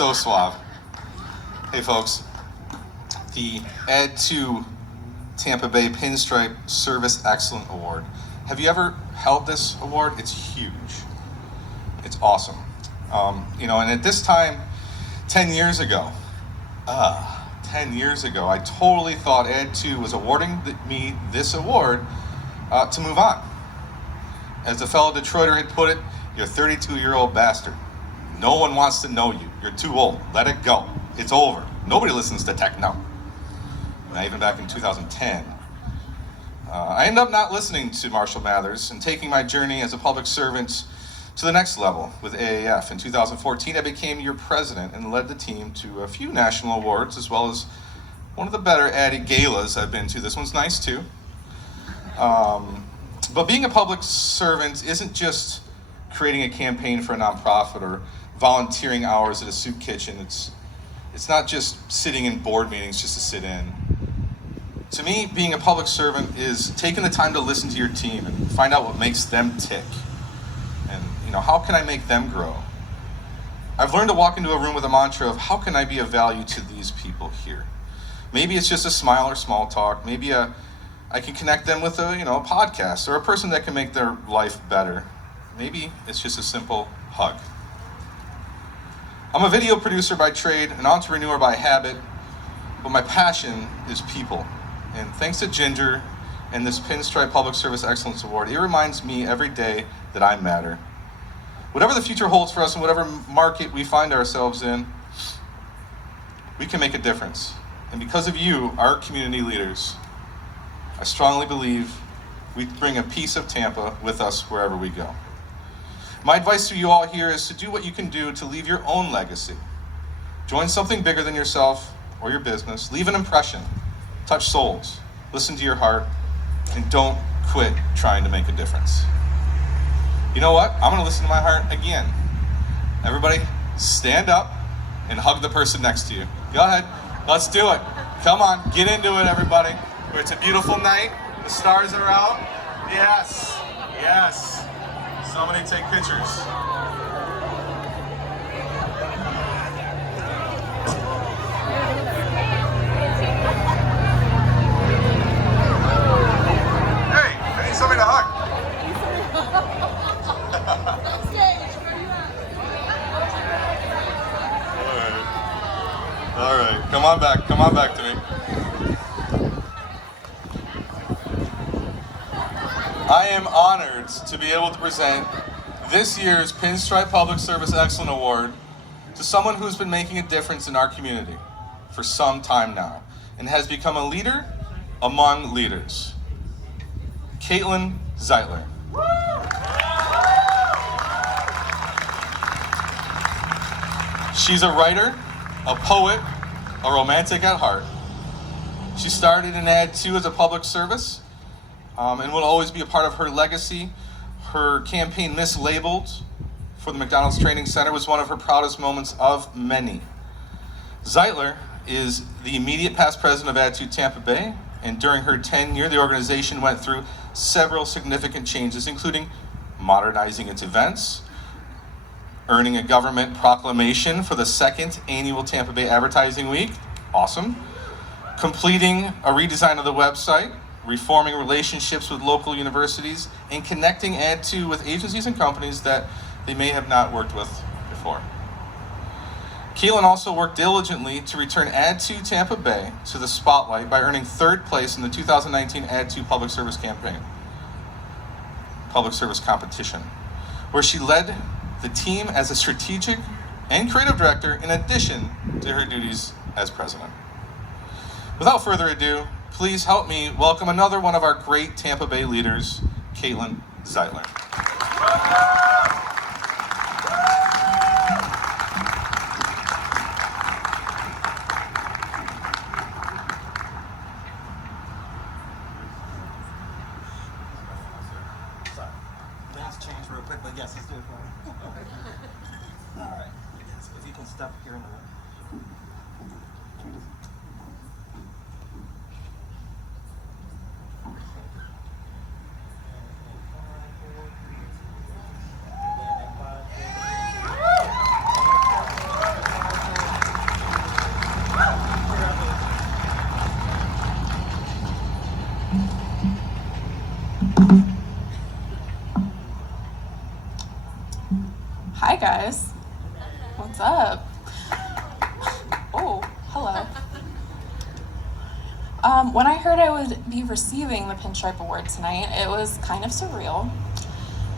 So suave. Hey folks, the Add to Tampa Bay Pinstripe Service Excellence Award. Have you ever held this award? It's huge. It's awesome. And at this time, 10 years ago, I totally thought Add to was awarding me this award to move on. As a fellow Detroiter had put it, you're a 32-year-old bastard. No one wants to know you. You're too old. Let it go. It's over. Nobody listens to techno. Not even back in 2010. I ended up not listening to Marshall Mathers and taking my journey as a public servant to the next level with AAF. In 2014, I became your president and led the team to a few national awards, as well as one of the better added galas I've been to. This one's nice too. But being a public servant isn't just creating a campaign for a nonprofit or volunteering hours at a soup kitchen. It's not just sitting in board meetings just to sit in. To me, being a public servant is taking the time to listen to your team and find out what makes them tick. And, how can I make them grow? I've learned to walk into a room with a mantra of how can I be of value to these people here? Maybe it's just a smile or small talk. Maybe I can connect them with a podcast or a person that can make their life better. Maybe it's just a simple hug. I'm a video producer by trade, an entrepreneur by habit, but my passion is people. And thanks to Ginger and this Pinstripe Public Service Excellence Award, it reminds me every day that I matter. Whatever the future holds for us and whatever market we find ourselves in, we can make a difference. And because of you, our community leaders, I strongly believe we bring a piece of Tampa with us wherever we go. My advice to you all here is to do what you can do to leave your own legacy. Join something bigger than yourself or your business. Leave an impression. Touch souls. Listen to your heart. And don't quit trying to make a difference. You know what? I'm going to listen to my heart again. Everybody, stand up and hug the person next to you. Go ahead. Let's do it. Come on. Get into it, everybody. It's a beautiful night. The stars are out. Yes. Yes. Somebody take pictures. Hey, I need somebody to hug. All right. Come on back. Come on back to me. I am honored to be able to present this year's Pinstripe Public Service Excellence Award to someone who's been making a difference in our community for some time now and has become a leader among leaders. Kaitlyn Zeitler. She's a writer, a poet, a romantic at heart. She started in Add to as a public service and will always be a part of her legacy. Her campaign, Mislabeled, for the McDonald's Training Center was one of her proudest moments of many. Zeitler is the immediate past president of Add to Tampa Bay, and during her tenure, the organization went through several significant changes, including modernizing its events, earning a government proclamation for the second annual Tampa Bay Advertising Week, awesome, completing a redesign of the website, reforming relationships with local universities, and connecting Add to with agencies and companies that they may have not worked with before. Kaitlyn also worked diligently to return Add to Tampa Bay to the spotlight by earning third place in the 2019 Add to Public Service Competition, where she led the team as a strategic and creative director in addition to her duties as president. Without further ado, please help me welcome another one of our great Tampa Bay leaders, Kaitlyn Zeitler. Sorry. Things change real quick, but yes, let's do it for me. All right. Yes, if you can step here in the way. Hi guys, what's up? Oh, hello. When I heard I would be receiving the Pinstripe Award tonight, it was kind of surreal.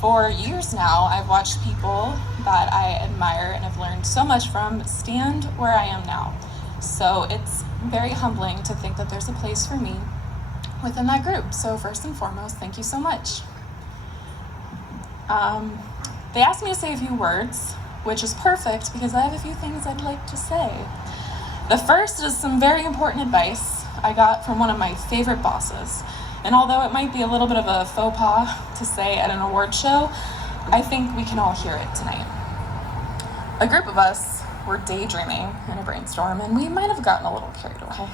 For years now, I've watched people that I admire and have learned so much from stand where I am now. So it's very humbling to think that there's a place for me within that group. So first and foremost, thank you so much. They asked me to say a few words, which is perfect because I have a few things I'd like to say. The first is some very important advice I got from one of my favorite bosses. And although it might be a little bit of a faux pas to say at an award show, I think we can all hear it tonight. A group of us were daydreaming in a brainstorm, and we might have gotten a little carried away.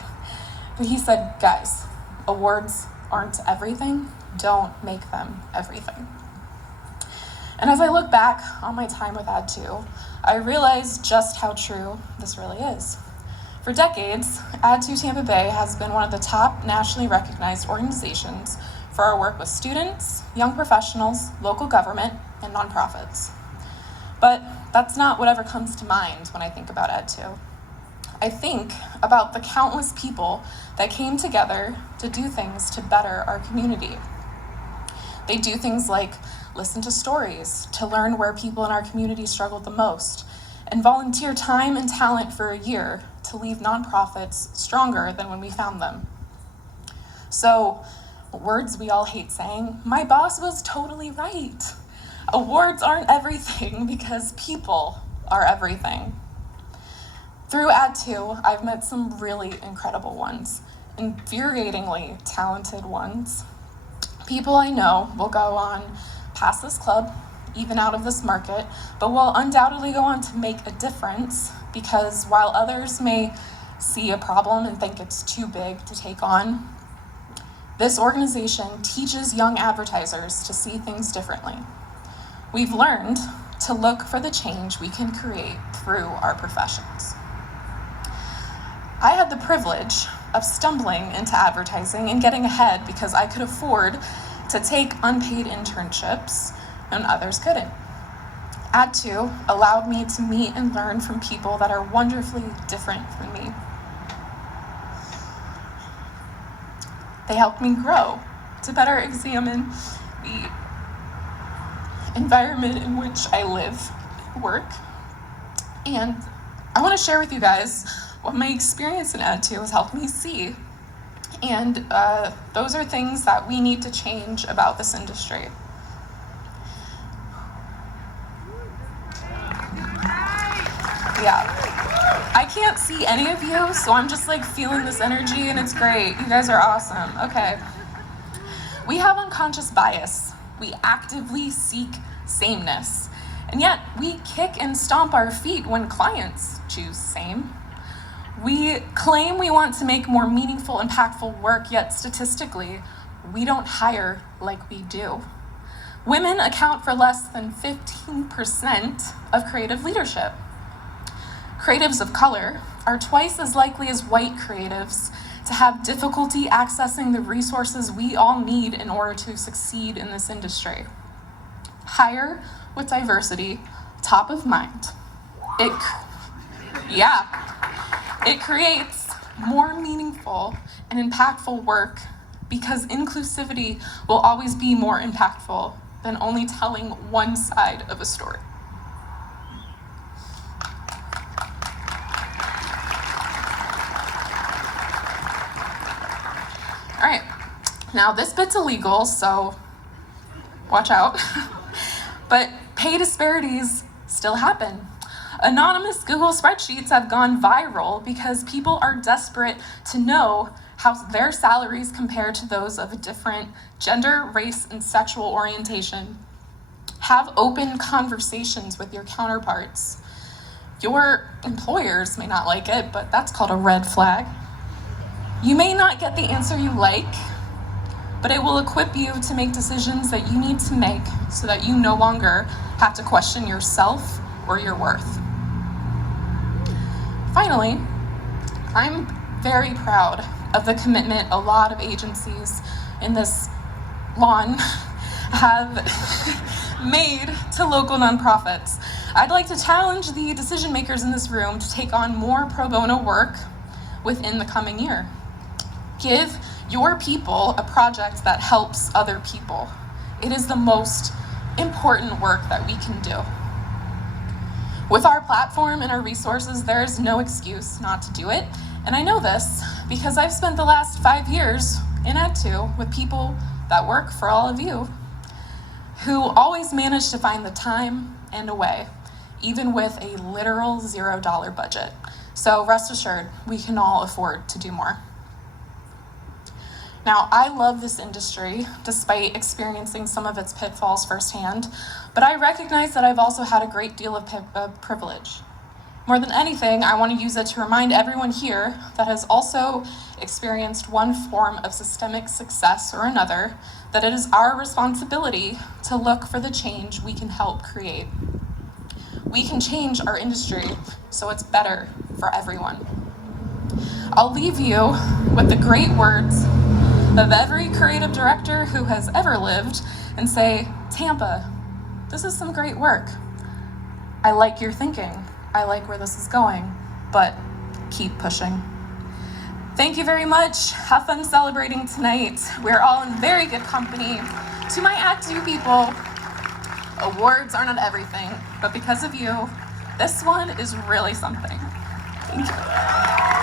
But he said, guys, awards aren't everything. Don't make them everything. And as I look back on my time with Add2, I realized just how true this really is. For decades, Add2 Tampa Bay has been one of the top nationally recognized organizations for our work with students, young professionals, local government, and nonprofits. But that's not whatever comes to mind when I think about Add2. I think about the countless people that came together to do things to better our community. They do things like listen to stories, to learn where people in our community struggled the most, and volunteer time and talent for a year to leave nonprofits stronger than when we found them. So, words we all hate saying, my boss was totally right. Awards aren't everything because people are everything. Through Add2, I've met some really incredible ones, infuriatingly talented ones. People I know will go on past this club, even out of this market, but will undoubtedly go on to make a difference because while others may see a problem and think it's too big to take on, this organization teaches young advertisers to see things differently. We've learned to look for the change we can create through our professions. I had the privilege of stumbling into advertising and getting ahead because I could afford to take unpaid internships and others couldn't. Add2 allowed me to meet and learn from people that are wonderfully different from me. They helped me grow to better examine the environment in which I live, work, and I want to share with you guys what my experience in Add2 has helped me see. And those are things that we need to change about this industry. Yeah, I can't see any of you, so I'm just like feeling this energy and it's great. You guys are awesome. Okay. We have unconscious bias. We actively seek sameness. And yet we kick and stomp our feet when clients choose same. We claim we want to make more meaningful, impactful work, yet statistically, we don't hire like we do. Women account for less than 15% of creative leadership. Creatives of color are twice as likely as white creatives to have difficulty accessing the resources we all need in order to succeed in this industry. Hire with diversity top of mind. It creates more meaningful and impactful work because inclusivity will always be more impactful than only telling one side of a story. All right, now this bit's illegal, so watch out. But pay disparities still happen. Anonymous Google spreadsheets have gone viral because people are desperate to know how their salaries compare to those of a different gender, race, and sexual orientation. Have open conversations with your counterparts. Your employers may not like it, but that's called a red flag. You may not get the answer you like, but it will equip you to make decisions that you need to make so that you no longer have to question yourself or your worth. Finally, I'm very proud of the commitment a lot of agencies in this lawn have made to local nonprofits. I'd like to challenge the decision makers in this room to take on more pro bono work within the coming year. Give your people a project that helps other people. It is the most important work that we can do. With our platform and our resources, there is no excuse not to do it. And I know this because I've spent the last 5 years in Ed 2 with people that work for all of you who always manage to find the time and a way, even with a literal $0 budget. So rest assured, we can all afford to do more. Now, I love this industry despite experiencing some of its pitfalls firsthand, but I recognize that I've also had a great deal of privilege. More than anything, I want to use it to remind everyone here that has also experienced one form of systemic success or another, that it is our responsibility to look for the change we can help create. We can change our industry so it's better for everyone. I'll leave you with the great words of every creative director who has ever lived and say, Tampa, this is some great work. I like your thinking. I like where this is going, but keep pushing. Thank you very much. Have fun celebrating tonight. We're all in very good company. To my Act 2 people, awards are not everything, but because of you, this one is really something. Thank you.